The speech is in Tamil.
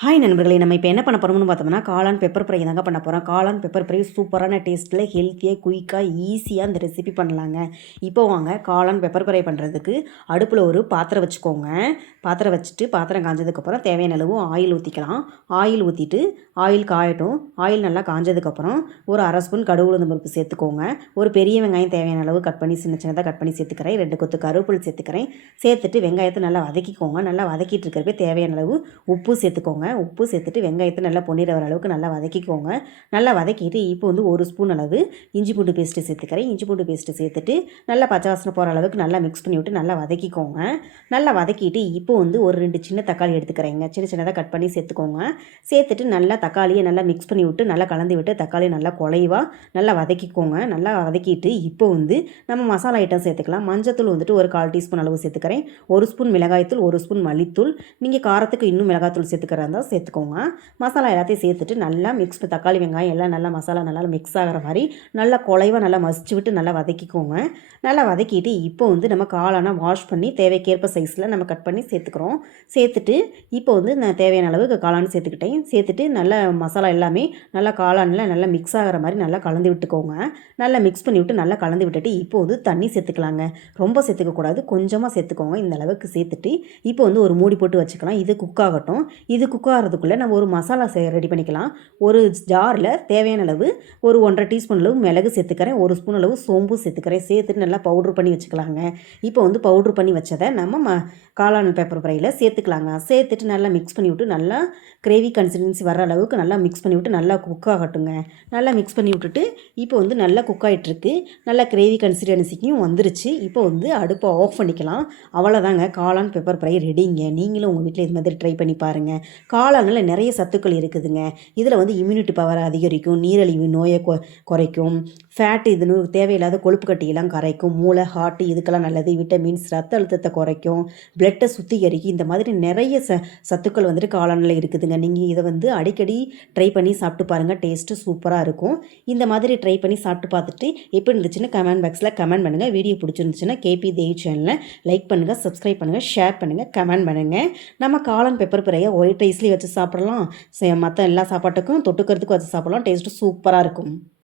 ஹாய் நண்பர்களே, நம்ம இப்போ என்ன பண்ண போகிறோம்னு பார்த்தோம்னா, காளான் பெப்பர் ஃப்ரை தாங்க பண்ண போகிறோம். காளான் பெப்பர் ஃப்ரை சூப்பரான டேஸ்ட்டில் ஹெல்த்தியாக குயிக்காக ஈஸியாக இந்த ரெசிபி பண்ணலாங்க. இப்போ வாங்க காளான் பெப்பர் ஃப்ரை பண்ணுறதுக்கு அடுப்பில் ஒரு பாத்திரம் வச்சுக்கோங்க. பாத்திரம் வச்சுட்டு பாத்திரம் காஞ்சதுக்கப்புறம் தேவையான அளவு ஆயில் ஊற்றிக்கலாம். ஆயில் ஊற்றிட்டு ஆயில் காயட்டும். ஆயில் நல்லா காஞ்சதுக்கப்புறம் ஒரு அரை ஸ்பூன் கடுகு உளுந்தம் பருப்பு சேர்த்துக்கோங்க. ஒரு பெரிய வெங்காயம் தேவையான அளவு கட் பண்ணி சின்ன சின்னதாக கட் பண்ணி சேர்த்துக்கிறேன். 2 கொத்து கருவேப்பிலை சேர்த்துக்கிறேன். சேர்த்துட்டு வெங்காயத்தை நல்லா வதக்கிக்கோங்க. நல்லா வதக்கிட்டு இருக்கிறப்ப தேவையான அளவு உப்பு சேர்த்துக்கோங்க. உப்பு சேர்த்துட்டு வெங்காயத்தை நல்லா பொன்னிற வர அளவுக்கு நல்லா வதக்கிக்கோங்க. நல்லா வதக்கிட்டு இப்போ வந்து ஒரு ஸ்பூன் அளவு இஞ்சி பூண்டு பேஸ்ட்டு சேர்த்துக்கிறேன். இஞ்சி பூண்டு பேஸ்ட்டு சேர்த்துட்டு நல்லா பச்சை வாசனை போகிற அளவுக்கு நல்லா மிக்ஸ் பண்ணி விட்டு நல்லா வதக்கிக்கோங்க. நல்லா வதக்கிட்டு இப்போ வந்து ஒரு 2 சின்ன தக்காளி எடுத்துக்கிறேங்க. சின்ன சின்னதாக கட் பண்ணி சேர்த்துக்கோங்க. சேர்த்துட்டு நல்லா தக்காளியை நல்லா மிக்ஸ் பண்ணி விட்டு நல்லா கலந்து விட்டு தக்காளி நல்லா குழைவா நல்லா வதக்கிக்கோங்க. நல்லா வதக்கிட்டு இப்போ வந்து நம்ம மசாலா ஐட்டம் சேர்த்துக்கலாம். மஞ்சத்தூள் வந்துட்டு ஒரு 1/4 டீஸ்பூன் அளவு சேர்த்துக்கிறேன். 1 ஸ்பூன் மிளகாய்த்தூள், 1 ஸ்பூன் மல்லித்தூள். நீங்கள் காரத்துக்கு இன்னும் மிளகாய்த்தூள் சேர்த்துக்கிறதா இருந்தால் சேர்த்துக்கோங்க. மசாலா எல்லாத்தையும் சேர்த்துட்டு நல்லா மிக்ஸ் தக்காளி வெங்காயம் எல்லாம் நல்லா மசாலா நல்லா மிக்ஸ் ஆகிற மாதிரி நல்லா குழைவாக நல்லா மசிச்சு விட்டு நல்லா வதக்கிக்கோங்க. நல்லா வதக்கிட்டு இப்போ வந்து நம்ம காளானை வாஷ் பண்ணி தேவைக்கேற்ப சைஸில் நம்ம கட் பண்ணி சேர்த்துக்கிறோம். சேர்த்துட்டு இப்போ வந்து நான் தேவையான அளவுக்கு காளான் சேர்த்துக்கிட்டேன். சேர்த்துட்டு நல்லா மசாலா எல்லாமே நல்லா காளானில் நல்லா மிக்ஸ் ஆகிற மாதிரி நல்லா கலந்து விட்டுக்கோங்க. நல்லா மிக்ஸ் பண்ணி விட்டு நல்லா கலந்து விட்டுட்டு இப்போ வந்து தண்ணி சேர்த்துக்கலாங்க. ரொம்ப சேர்த்துக்கக்கூடாது, கொஞ்சமாக சேர்த்துக்கோங்க. இந்த அளவுக்கு சேர்த்துட்டு இப்போ வந்து ஒரு மூடி போட்டு வச்சுக்கலாம். இது குக் ஆகட்டும். இது குக் ஆகிறதுக்குள்ளே நம்ம ஒரு மசாலா ரெடி பண்ணிக்கலாம். ஒரு ஜாரில் தேவையான அளவு ஒரு 1/2 டீஸ்பூன் அளவு மிளகு சேர்த்துக்கிறேன். 1 ஸ்பூன் அளவு சோம்பு சேர்த்துக்கிறேன். சேர்த்துட்டு நல்லா பவுட்ரு பண்ணி வச்சுக்கலாங்க. இப்போ வந்து பவுட்ரு பண்ணி வச்சதை நம்ம காளான் பெப்பர் ஃப்ரையில் சேர்த்துக்கலாங்க. சேர்த்துட்டு நல்லா மிக்ஸ் பண்ணி விட்டு நல்லா கிரேவி கன்சிஸ்டன்சி வர அளவுக்கு நல்லா மிக்ஸ் பண்ணி விட்டு நல்லா குக் ஆகட்டுங்க. நல்லா மிக்ஸ் பண்ணி விட்டுட்டு இப்போ வந்து நல்லா குக் ஆகிட்டுருக்கு. நல்லா கிரேவி கன்சிஸ்டன்சிக்கும் வந்துருச்சு. இப்போ வந்து அடுப்பை ஆஃப் பண்ணிக்கலாம். அவ்வளோதாங்க, காளான் பெப்பர் ஃப்ரை ரெடிங்க. நீங்களும் உங்கள் வீட்டில் இது மாதிரி ட்ரை பண்ணி பாருங்கள். காளானில் நிறைய சத்துக்கள் இருக்குதுங்க. இதில் வந்து இம்யூனிட்டி பவரை அதிகரிக்கும், நீரிழிவு நோயை குறைக்கும், ஃபேட்டு இதுன்னு தேவையில்லாத கொழுப்பு கட்டியெல்லாம் கரைக்கும், மூளை ஹார்ட் இதுக்கெல்லாம் நல்லது, விட்டமின்ஸ் ரத்த அழுத்தத்தை குறைக்கும், பிளட்டை சுத்திகரிக்கும். இந்த மாதிரி நிறைய சத்துக்கள் வந்துட்டு காளானில் இருக்குதுங்க. நீங்கள் இதை வந்து அடிக்கடி ட்ரை பண்ணி சாப்பிட்டு பாருங்கள். டேஸ்ட்டு சூப்பராக இருக்கும். இந்த மாதிரி ட்ரை பண்ணி சாப்பிட்டு பார்த்துட்டு எப்படி இருந்துச்சுன்னு கமெண்ட் பாக்ஸில் கமெண்ட் பண்ணுங்கள். வீடியோ பிடிச்சிருந்துச்சுன்னா கேபி தேவி சேனலை லைக் பண்ணுங்கள், சப்ஸ்கிரைப் பண்ணுங்கள், ஷேர் பண்ணுங்கள், கமெண்ட் பண்ணுங்கள். நம்ம காளான் பெப்பர் ஃப்ரையை ஒயிட் ரைஸ்லேயே வச்சு சாப்பிடலாம். மற்ற எல்லா சாப்பாட்டுக்கும் தொட்டுக்கிறதுக்கும் வச்சு சாப்பிடலாம். டேஸ்ட்டு சூப்பராக இருக்கும்.